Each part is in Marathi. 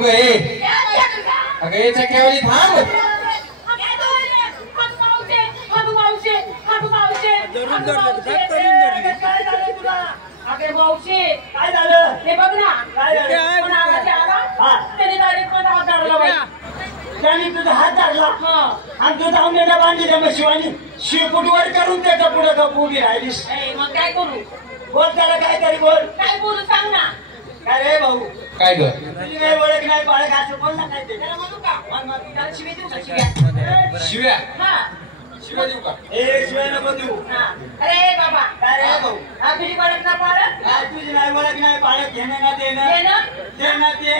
थांब गे अगं ये चक्यावाली थांब अगे मावशी काय झालं ते बघ ना काय झालं पण आवाज आला त्याने डायरेक्ट मला हात धरला बाई त्याने तुझा हात धरला आणि तू जाऊन नेला बांधली मग शिवानी शिवपुटवर करून त्याच्या पुढे गप्प उभी राहिलीस मग काय करू बोल त्याला काय तरी बोल काय बोलू सांग ना काय रे भाऊ काय ग तुझी काही ओळख नाही बाळक असं बोल ना काय ते म्हणू का शिव्या देऊ का शिव्या शिव्या शिव्या देऊ का ए शिव्या नको देऊ अरे बाबा काय रे भाऊ हा तुझी ओळख ना पाळत तुझी नाही ओळख नाही पाळत घेणं ना देणं देणं ते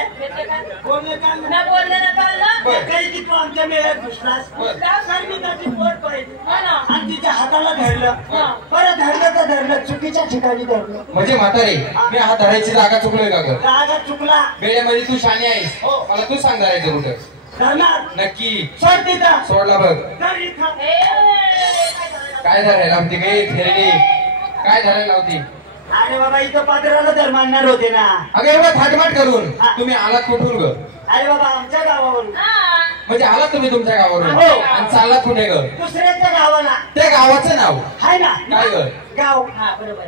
बोलणं चाललं ना बोलणं ना चाललं काही की तू आमच्या मेळ्यात घुसलास सर मी त्याची पोट पाहिजे आणि तिच्या हाताला धरलं परत धरलं तर धरलं चुकीच्या ठिकाणी धरलं म्हणजे म्हातारे मी हा धरायची जागा चुकलोय का ग जागा चुकला वेळेमध्ये तू शाणी आहेस मला तू सांग धरायचं कुठं नक्की सोड तिथं सोडला बघ काय धरायला होती काही थेरडी काय धरायला होती अरे बाबा इथं पात्राला धर मानणार होते ना अगं एवढं थाटमाट करून तुम्ही आलात कुठून ग अरे बाबा आमच्या गावावरून म्हणजे आलात तुम्ही तुमच्या गावावरून आणि चाललात कुठे ग दुसऱ्याच्या गावाला त्या गावाचं नाव आहे ना काय ग गाव हा बरोबर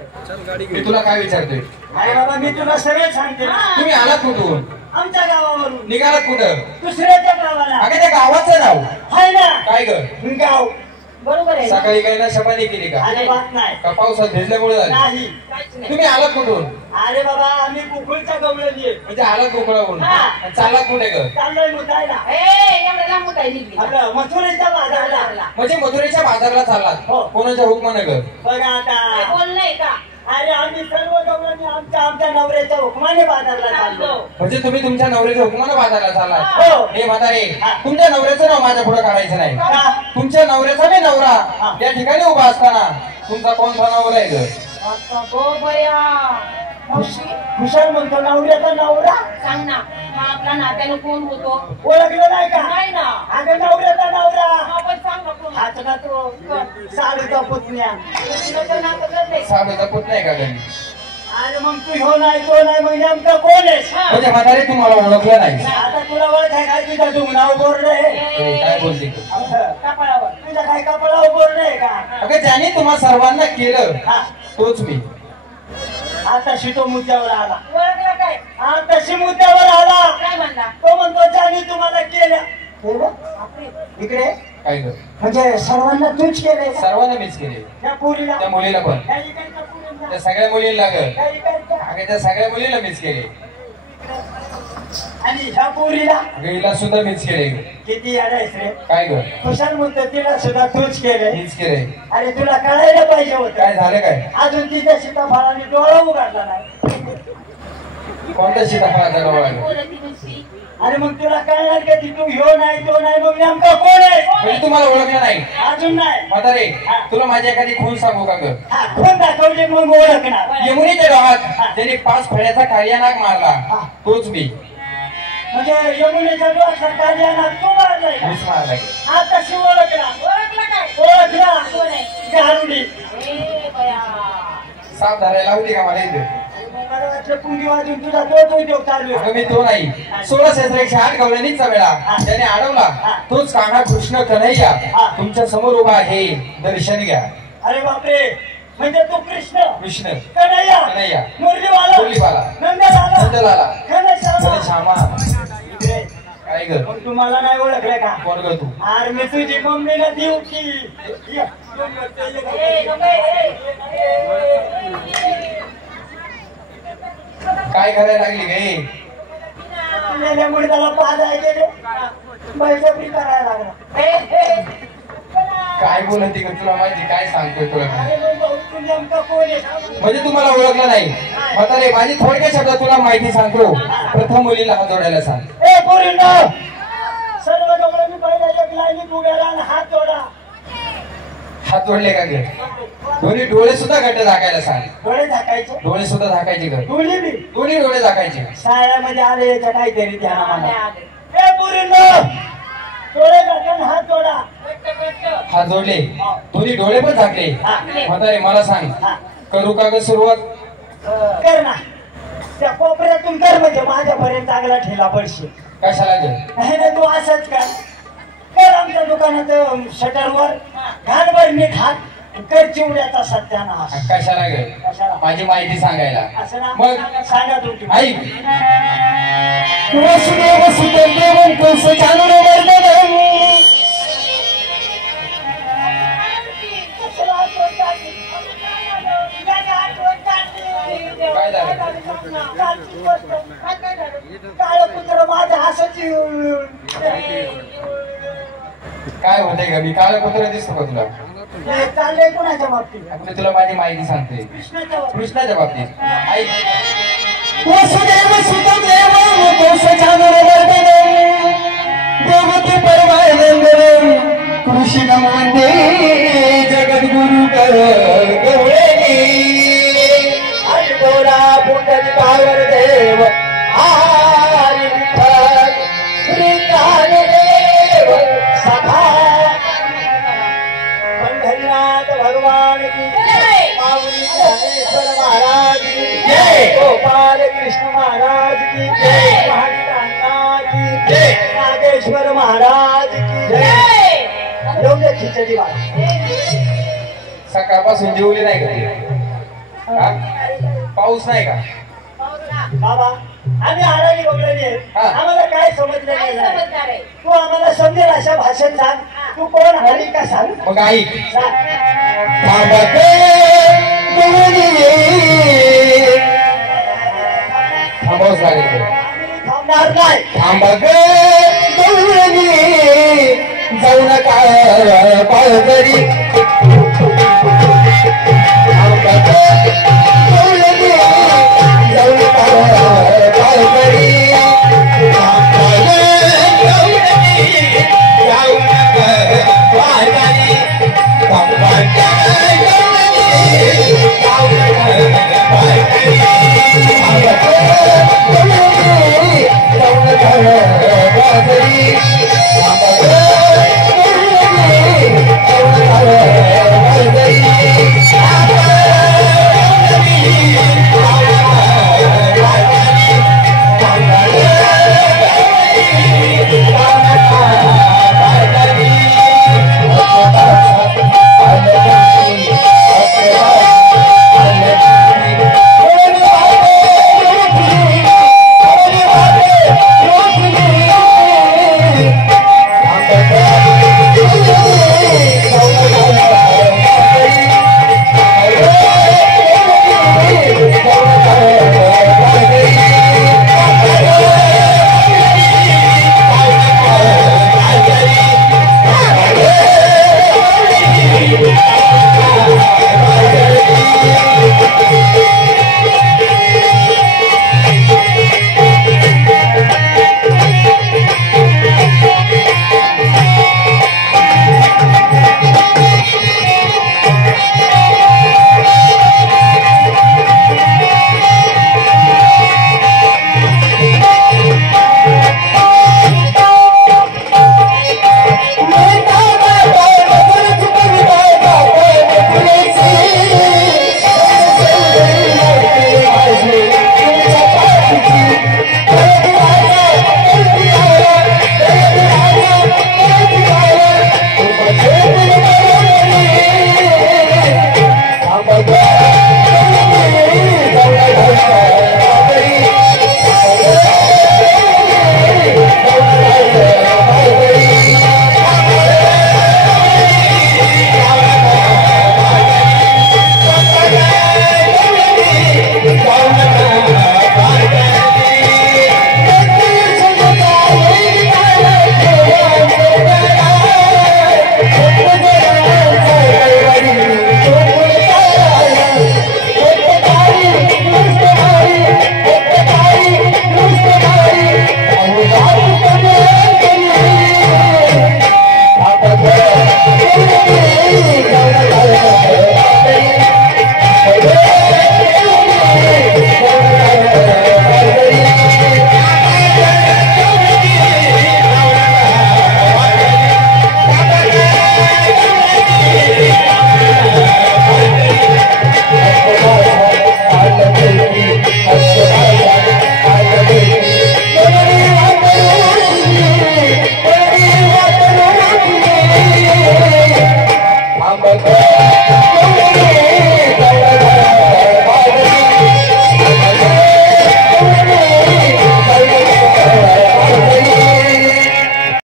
मी तुला काय विचारतोय अरे बाबा मी तुला सगळे सांगते तुम्ही आलात कुठून आमच्या गावावरून निघालात कुठं दुसऱ्याच्या गावाला अगं त्या गावाचं नाव आहे ना काय ग गाव बरोबर आहे सकाळी काही ना शपानी केली का अजिबात नाही का पावसात भिजल्यामुळे झाली नाही तुम्ही आलात कुठून अरे बाबा आम्ही कुकुळच्या गवळली म्हणजे आलात कोकणावरून चाललात कुठे ग चाललोय मुतायला आपलं मथुरेच्या बाजारला म्हणजे मथुरेच्या बाजारला चाललात कोणाच्या हुकमानं ग बघा आता बोलणंय का अरे आम्ही सर्व गवळणी आमच्या नवऱ्याच्या हुकमाने बाजारला चाललो म्हणजे तुम्ही तुमच्या नवऱ्याच्या हुकमानं बाजारला चाललात हो हे म्हातारे तुमच्या नवऱ्याचं नाव माझ्या पुढे काढायचं नाही तुमच्या नवऱ्याचा मी नवरा त्या ठिकाणी उभा असताना तुमचा कोणता नवरा आहे ग कुशल म्हणतो नवऱ्याचा नवरा सांग ना हा आपला नात्यानं कोण होतो ओळखलं नाही का नाही ना अगं नवऱ्याचा नवरा आपण सांग ना कोण हाच का तो साडूचा पुतण्या साडूचा पुत नाही का घरी अरे मग तू ह्यो नाही तो नाही म्हणजे आमचा कोण आहेस म्हणजे म्हातारे तुम्हाला ओळखलं नाही आता तुला ओळख आहे काय तुझा डुंगणावर बोर्ड आहे काय बोलते कपाळावर तुझ्या काय कपाळावर बोर्ड आहे का अगं ज्याने तुम्हा सर्वांना केलं तोच मी आता शितो मुद्द्यावर आला ओळखला काय आता मुद्द्यावर आला काय म्हणला तो म्हणतो ज्याने तुम्हाला केलं इकडे काय ग म्हणजे सर्वांना तूच केले सर्वांना मीच केले त्या पोरीला त्या मुलीला पण त्या सगळ्या मुलीला ग अगं त्या सगळ्या मुलीला मीच केले आणि ह्या पोरीला हिला सुद्धा मीच केले किती अडायच रे काय ग कुशाल म्हणतो तिला सुद्धा तूच केले मीच केले अरे तुला कळायला पाहिजे होत काय झालं काय अजून तिच्या सीताफळाने डोळा उघडला नाही कोणत्या सीताफळाचा डोळा अरे मग तुला कळणार का ती तू ह्यो नाही तो नाही मग नेमका कोण आहे म्हणजे तुम्हाला ओळखलं नाही अजून नाही म्हातारे तुला माझी एखादी खून सांगू का ग कोण दाखवले मग ओळखणार यमुनेच्या डोहात ज्याने 5 फळ्याचा काळियानाग मारला तोच मी म्हणजे यमुनेच्या डोहात काळियानाग तू मारलाय मीच मारला आता शिव ओळखला ओळखला गारुडी साप धरायला होती का मला इथे पुंगी वाजून तुझा तो उद्योग चालू अगं मी तो नाही 16,108 गवळणीचा वेळा त्याने अडवला तोच कान्हा कृष्ण कन्हैया तुमच्या समोर उभा आहे दर्शन घ्या अरे बापरे म्हणजे तू कृष्ण कन्हैया मुरलीवाला नंदलाला घनश्यामा काय ग मग तुम्हाला नाही ओळखलं का कोण ग तू अरे मी तुझी मम्मीला देऊ की काय करायला लागली गे मुलगाला पाहायला गेले बळजबरी करायला लागला काय बोलत ग तुला माहिती काय सांगतोय तुला नेमका कोण आहे म्हणजे तुम्हाला ओळखलं नाही म्हातारे माझी थोडक्या शब्दात तुला माहिती सांगतो प्रथम मुलीला हात जोडायला सांग ए पोरींनो सर्व डोळ्यांनी पहिल्या एक लाईनीत उभ्या राहा आणि हात जोडा हात जोडले का गे दोन्ही डोळे सुद्धा घट्ट झाकायला सांग डोळे झाकायचे डोळे सुद्धा झाकायचे ग दोन्ही डोळे झाकायचे शाळेमध्ये आले याच्या काहीतरी ध्यान मला ए पोरींनो डोळे झाकून हात जोडा हात जोडले दोन्ही डोळे पण झाकले म्हातारे मला सांग करू का ग सुरुवात कर ना त्या कोपऱ्यातून कर म्हणजे माझ्यापर्यंत चांगला ठेला पडशील कशाला ग नाही ना तू असंच काय कर आमच्या दुकानात शटरवर घालभर मीठ हात कर चिवड्याचा सत्यानाश. कशाला ग कशाला? माझी माहिती सांगायला. असं ना मग सांगा तुमची ऐक वसुदेव सुतं देवं कंस चानुरमर्दनं. काय झालं? काळ पुत्र माझा हसाची काय होतंय ग मी काळ कुत्र दिसतो का तुला? चाललंय कोणाच्या बाबतीत आता तुला माझी माहिती सांगते कृष्णाच्या बाबतीत. कृष्णाच्या बाबतीत. ऐक वसुदेव सुतं देवं कंस चानुरमर्दनं. देवकी परमानंदनं कृष्णं वंदे जगद्गुरु कर गवळणी. अजगोरा पुंडलिकावर देव हरी विठ्ठल श्री ज्ञानदेव सखा. पंढरीनाथ भगवान की जय. माऊली ज्ञानेश्वर महाराज की जय. गोपाल कृष्ण महाराज की जय. महाराज की जय. नागेश्वर महाराज की जय. येऊ दे खिचडी वाला. सकाळपासून जेवली नाही का ती? हा? पाऊस नाही का? बाबा आम्ही हाडानी बघलेली आहेत. हा. आम्हाला काय समजलं काय नाही. समजणार आहे? तू आम्हाला समजेल अशा भाषेत सांग. तू कोण हरी का सांग. मग ऐक सांग. थांबावच लागेल. आम्ही थांबणार नाही. थांबा ग गौरणी जाऊ नका पाळकरी. थांबा ग